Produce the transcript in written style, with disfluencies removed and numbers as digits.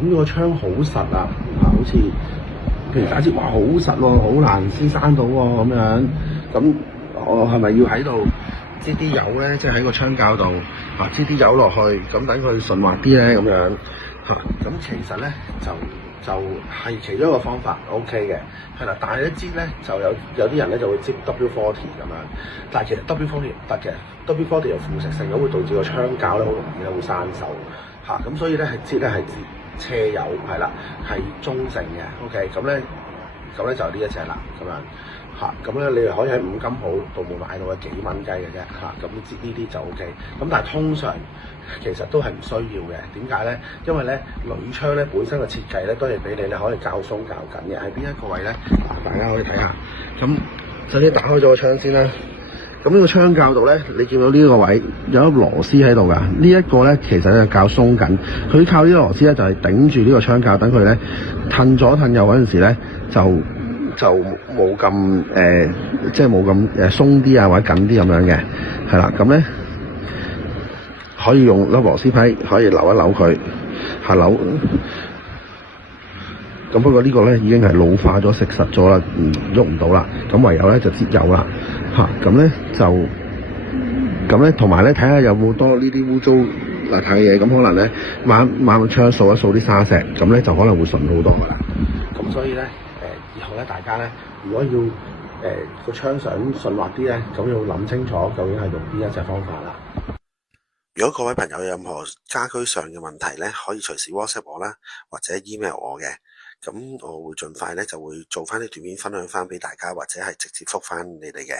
咁呢個窗好實啊，好似譬如假設哇好實喎，好難先閂到喎咁樣，咁我係咪要喺度擠啲油咧？即係喺個窗鉸度擠啲油落去，咁等佢順滑啲咧咁樣咁其實咧就係其中一個方法 OK 嘅，係啦。但係咧擠咧就有啲人咧就會擠 W40 咁樣，但係其實 W40 唔得嘅，W40 有腐蝕性，咁會導致個窗鉸咧好容易咧會生鏽咁所以咧係擠咧係擠車油係啦，係中性嘅 OK，咁咧就呢一隻啦咁樣咁咧你哋可以喺五金鋪度買到嘅幾蚊雞嘅啫咁擠呢啲就 OK，咁但係通常其實都係唔需要嘅。點解咧？因為咧鋁窗咧本身嘅設計咧都係俾你咧可以較鬆較緊嘅。喺邊一個位咧？大家可以睇下。咁首先打開咗個窗先啦。咁呢個窗鉸度咧，你見到呢個位有一粒螺絲喺度㗎。呢一個咧其實係較鬆緊，佢靠呢個螺絲咧就係頂住呢個窗鉸，等佢咧褪左褪右嗰陣時咧就冇咁即係冇咁鬆啲啊或者緊啲咁樣嘅，係啦。咁咧可以用粒螺絲批可以扭一扭佢，扭。咁不過呢個咧已經係老化咗食實咗啦，喐唔到啦。咁唯有咧就擠油啦，咁咧同埋咧睇下有冇多呢啲污糟邋遢嘅嘢，咁可能咧抹窗掃一掃啲沙石，咁咧就可能會順好多噶啦。咁所以咧以後咧大家咧如果要個窗想順滑啲咧，咁要諗清楚究竟係用邊一隻方法啦。如果各位朋友有任何家居上嘅問題咧，可以隨時 WhatsApp 我啦，或者 email 我嘅。咁我會盡快咧就會做翻啲短片分享翻俾大家，或者係直接覆翻你哋嘅。